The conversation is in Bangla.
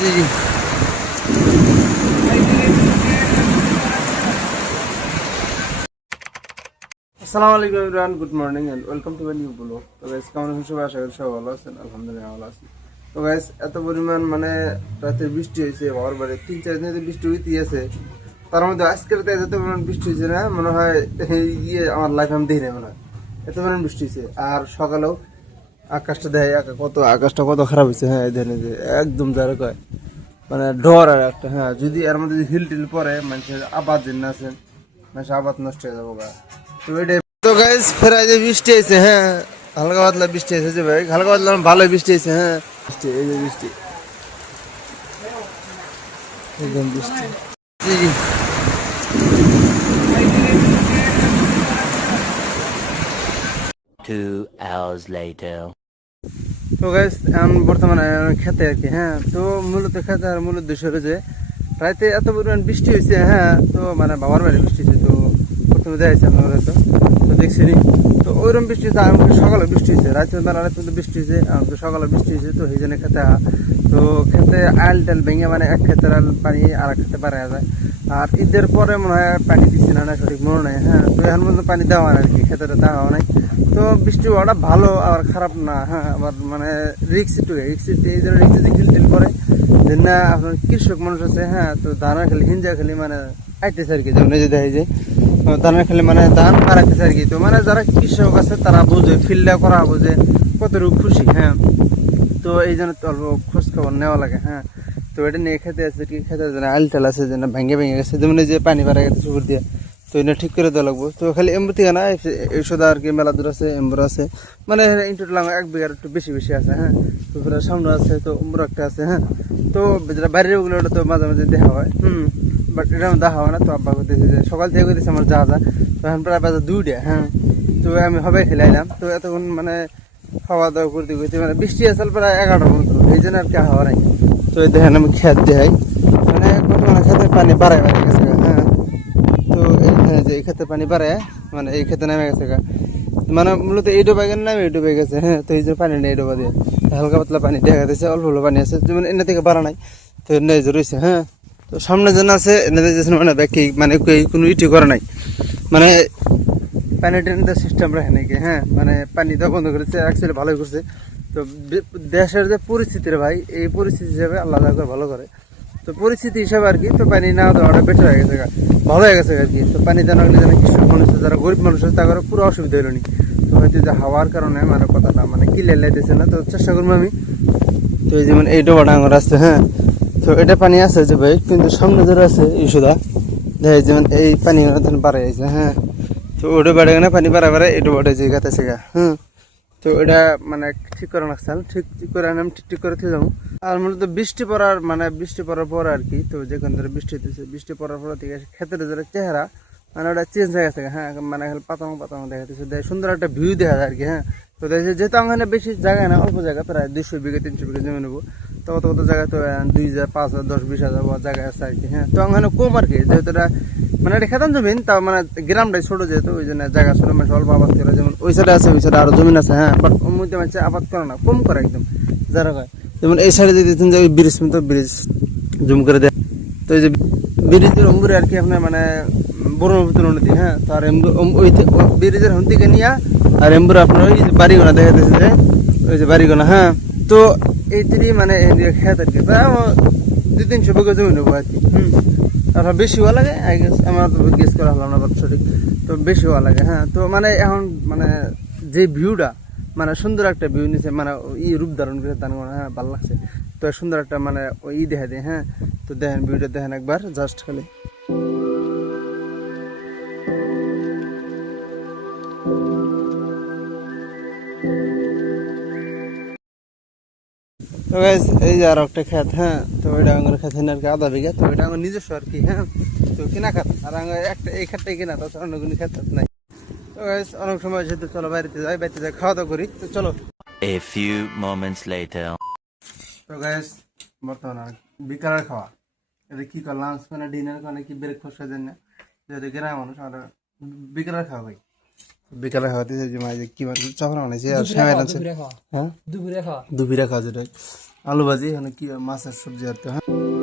জি। আসসালামু আলাইকুম everyone, good morning and welcome to my new blog. তো গাইস, কেমন আছেন সবাই? আশা করি সবাই ভালো আছেন। আলহামদুলিল্লাহ ভালো আছি। তো গাইস, এত পরিমাণ মানে রাতে বৃষ্টি হয়েছে, বাবার বাড়ি 3-4 দিন ধরে বৃষ্টি হইতেই আছে। তার মধ্যে আজকের রাতে এত পরিমাণ বৃষ্টি হয়েছে না, মনে হয় আমার লাইফ আমি দেখি না, মনে হয় এত পরিমাণ বৃষ্টি হয়েছে। আর সকালেও আকাশটা দেয়, আকাশটা কত খারাপ হয়েছে। হ্যাঁ, এই দেখেন যে একদম যারা কয় মানে ডর আর একটা। হ্যাঁ, যদি এর মধ্যে হিল টিল পরে মানুষের আবাদ যেন আছেন, মানুষের আবাদ নষ্ট হয়ে যাবো গা। তো এটাই। তো গাইস, ফের আজ বৃষ্টি হয়েছে। হ্যাঁ, হালকা পাতলা বৃষ্টি হয়েছে ভাই, হালকা পাতলা ভালোই বৃষ্টি হয়েছে। হ্যাঁ, বৃষ্টি, এই যে বৃষ্টি, একদম বৃষ্টি। জি জি। 2 hours later. তো গাইস, এখন বর্তমানে খেতে আর কি। হ্যাঁ, তো মূলত খেতে আর মূল উদ্দেশ্য হলো যে রাতে এত পরিমাণ বৃষ্টি হয়েছে। হ্যাঁ, তো মানে বাবার বাড়ি বৃষ্টি হয়েছে। তো প্রথমে দেখাইছে আপনার হয়তো, তো দেখছি নি। তো ওইরকম বৃষ্টি হয়েছে, আমাকে সকালে বৃষ্টি হয়েছে, রাতের বেলা রাত পর্যন্ত বৃষ্টি হয়েছে, আমাকে সকালে বৃষ্টি হয়েছে। তো সেই জন্য খেতে তো খেতে আইল টাইল ভেঙে মানে এক ক্ষেতের আল পানি আর এক খেতে পারা যায়। আর ঈদের পরে মনে হয় পানি দিচ্ছি না, সঠিক মনে নেই। হ্যাঁ, তো এখন পর্যন্ত পানি দেওয়া হয় আর কি, খেতে দেওয়া হয় নাই। তো বৃষ্টি হওয়াটা ভালো আর খারাপ না। হ্যাঁ, আবার মানে রিক্স একটু এই জন্য রিক্স যদি খিল করে যে না, আপনার কৃষক মানুষ আছে। হ্যাঁ, তো ধানের খালি হিঞ্জা খালি মানে আইতেছে আর কি, যেমন এই যে দেখে যে ধানের খালি মানে ধান পাড়াইতেছে আর কি। তো মানে যারা কৃষক আছে তারা বোঝে, ফিল্ডে করা বোঝে কতটুকু খুশি। হ্যাঁ, তো এই জন্য তো অল্প খোঁজ খবর নেওয়া লাগে। হ্যাঁ, তো এটা নিয়ে খেতে আছে কি, খেতে আল টাল আছে যে না ভেঙে ভেঙে গেছে, যেমন এই যে পানি পাড়া গেছে চুপুর দিয়ে। তো এটা ঠিক করে দেওয়া লাগবো। তো খালি এম্বু থেকে না, ঔষধ আর কি মেলা দূর আছে, এম্বুর আছে মানে ইন্টুট লাঙ্গা 1 বিঘার একটু বেশি বেশি আছে। হ্যাঁ, তো সামনে আছে, তো এম্বুর একটা আছে। হ্যাঁ, তো যেটা বাইরের ওগুলো ওটা তো মাঝে মাঝে দেখা হয়। বাট এটা দেখা হয় না। তো আব্বা করতেছে যে সকাল থেকে করতেছে আমার যা যা। তো এখন প্রায় বাজার 2টা। হ্যাঁ, তো আমি হবে খেলাইলাম। তো এতক্ষণ মানে খাওয়া দাওয়া করতে করতে মানে বৃষ্টি আসল প্রায় 11টার মতো, এই জন্য আর কি হাওয়া নাই। তো এই দেখেন আমি খেত দেখাই, মানে বর্তমানে খেতে পানি বাড়ায় বাড়ে গেছে। হ্যাঁ, তো এইখানে যে এই ক্ষেত্রে পানি বাড়ে, মানে এই ক্ষেত্রে নেমে গেছে গা, মানে মূলত এই ডোবা গেলে নামে এই ডুবে গেছে। হ্যাঁ, তো এই যে পানি নেই, ডোবা দিয়ে হালকা পাতলা পানি দেখা যাচ্ছে, অল্প অল্প পানি আছে, যেমন এনে থেকে বাড়া নাই। তো এনে যে রয়েছে। হ্যাঁ, তো সামনে যেন আছে এনে যে মানে ব্যাকি মানে কোনো ইটি করে নাই, মানে পানি টেনের সিস্টেম রাখে নাকি। হ্যাঁ, মানে পানি দেওয়া বন্ধ করেছে, অ্যাকচুয়ালি ভালোই করছে। তো দেশের যে পরিস্থিতির ভাই, এই পরিস্থিতি হিসাবে আল্লাহ করে ভালো করে। তো পরিস্থিতি হিসাবে আর কি, তো পানি না দেওয়াটা বেটার হয়ে গেছে, ভালো হয়ে গেছে আর কি। তো পানি দেওয়া হলে যেন কৃষক মানুষ যারা গরিব মানুষ আছে তাদের পুরো অসুবিধা হলো নি। তো হয়তো যে হাওয়ার কারণে মানে কথাটা মানে ক্লিয়ার লাইতেছে না, তো চেষ্টা করবো আমি। তো এই যেমন এই ডোবা ডাঙর আছে। হ্যাঁ, তো এটা পানি আছে যে ভাই, কিন্তু সামনে ধরে আছে ইস্যুদা দেখ, যেমন এই পানি বাড়াই আছে। হ্যাঁ, তো ওটা বেড়ে গেলে পানি বাড়া বাড়ে এটা ওটা যে গাতেছে গা। হ্যাঁ, তো এটা মানে ঠিক করে রাখছাল, ঠিক করে আমি ঠিক করে থেকে যাবো। আর মূলত বৃষ্টি পড়ার পর আর কি, তো যেখান ধরে বৃষ্টি হতেছে, বৃষ্টি পড়ার পর থেকে ক্ষেতের যে চেহারা মানে ওটা চেঞ্জ হয়ে গেছে। হ্যাঁ, মানে পাতাং পাতাং দেখা যাচ্ছে, সুন্দর একটা ভিউ দেখা যায় আর কি। হ্যাঁ, তো দেখছি যেহেতু ওখানে বেশি জায়গায় না, অল্প জায়গা, প্রায় 200 বিঘা 300 বিঘা জমি নেবো। তো কত কত জায়গায় তো 2,000 5,000 10-20,000 জায়গা আছে আর কি। হ্যাঁ, তো ওখানে কম আর কি, যেহেতু এটা মানে এটা খেতাম জমিন, তাও মানে গ্রামটাই ছোট, যেহেতু ওই জন্য জায়গা ছোট, মানে অল্প আবাদ করে। যেমন ওই সাইডে আছে, ওই সাইডে আরো জমিন আছে। হ্যাঁ, বাট ওর মধ্যে মানে আবাদ করে না, কম করে একদম যারা হয়। যেমন এই সাইডে যদি দিতেন যে ওই ব্রিজ মতো ব্রিজ জুম করে দেয়, তো এই যে ব্রিজের অম্বুরে আর কি আপনার মানে ব্রহ্মপুত্র নদী। হ্যাঁ, তো আর ওই ব্রিজের হন থেকে নিয়ে আর এম্বুরে আপনার ওই যে বাড়িগোনা দেখা যাচ্ছে যে ওই যে বাড়িগোনা। হ্যাঁ, তো এইটারই মানে খেত আর কি, প্রায় 200-300 বিঘা জমি নেবো আর কি। আপনার বেশি হওয়া লাগে আই গেস, আমার গেস করা হলো না সঠিক, তো বেশি হওয়া লাগে। হ্যাঁ, তো মানে এখন মানে যে ভিউটা মানে সুন্দর একটা ভিউ নিছে, মানে রূপ ধারণ করে দান করে। হ্যাঁ, ভালো লাগছে। তো সুন্দর একটা মানে দেখা দেয়। হ্যাঁ, তো দেখেন ভিউটা, দেখেন একবার জাস্ট খালি। তো গাইস, এই যে আর একটা খেত। হ্যাঁ, তো ওইটা আমার খেত আর কি 1/2 বিঘা, তো এটা আমার নিজস্ব আর কি। হ্যাঁ, তো কিনা খাত, আর আমার একটা এই খাতটাই কিনা, তাছাড়া অন্য কোনো খেত নাই। তো গাইস, অনেক সময় যেহেতু চলো বাড়িতে যাই খাওয়া দাওয়া করি, তো চলো। A few moments later. তো গাইস, বর্তমানে বিকালের খাওয়া, এটা কি কর লাঞ্চ মানে ডিনার মানে কি ব্রেকফাস্ট খাওয়া না, যেহেতু গ্রামের মানুষ আমরা বিকালের খাওয়া ভাই। বিকালে খাওয়াতে যে মাঝে কি মানে চাপড়া বানাইছে আর সেমাই রাখছে। হ্যাঁ, দুপুরে খাওয়া যেটা, আলু ভাজি, এখানে কি মাছের সবজি আর তো, হ্যাঁ।